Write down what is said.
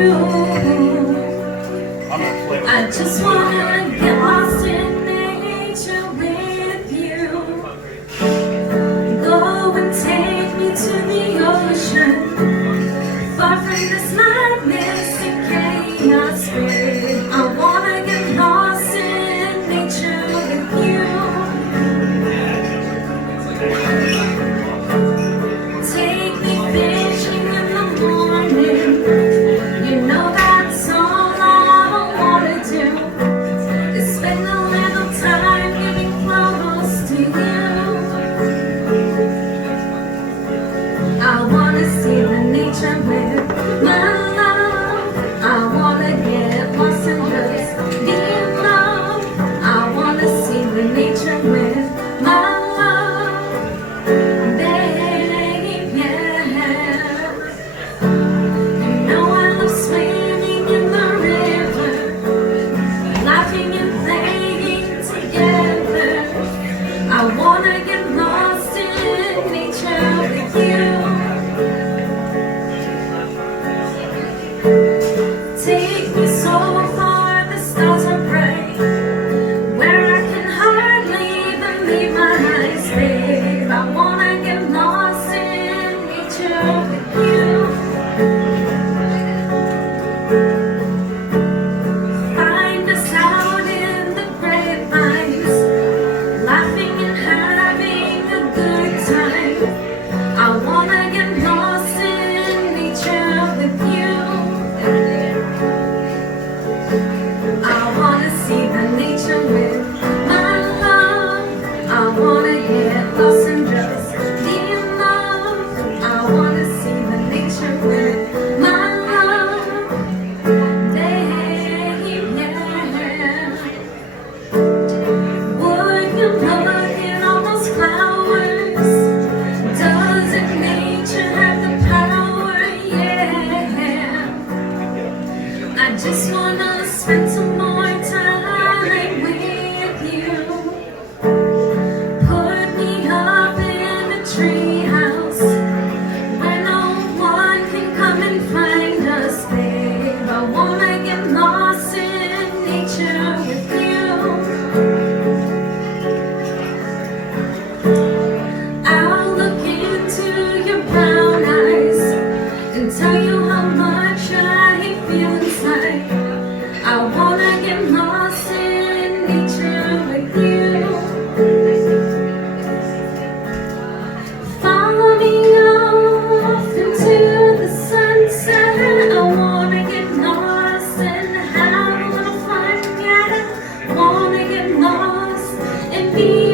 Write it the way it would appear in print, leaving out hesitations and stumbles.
you. I just wanna get lost in nature with you. Go and take me to the ocean, far from this madness and chaos. Babe, I wanna get lost in nature with you. Take me fishing in the morning. You know that's all I wanna do, is spend a little time getting close to you. I wanna see the nature with my love. I wanna get lost and just be in love. I wanna see the nature with my love. Babe, yeah. You know I love swimming in the river, laughing and playing together. I wanna get lost in nature with you. Take me so far, the stars are bright, where I can hardly believe my eyes, babe. I wanna get lost in nature with you. Find us out in the grapevines, laughing and having a good time. I wanna get lost in nature with you. I wanna see the nature with my love. I wanna get lost and just be in love. I wanna see the nature with my love. Babe, yeah. Would you look at all those flowers? Doesn't nature have the power? Yeah. I just wanna spend some more time with you. Put me up in a tree house where no one can come and find us, babe. I wanna get lost in nature with you. I'll look into your brown eyes and tell you how much I feel inside. I wanna get lost in nature with you. Follow me off into the sunset. I wanna get lost and have a little fun, yeah. Wanna get lost and be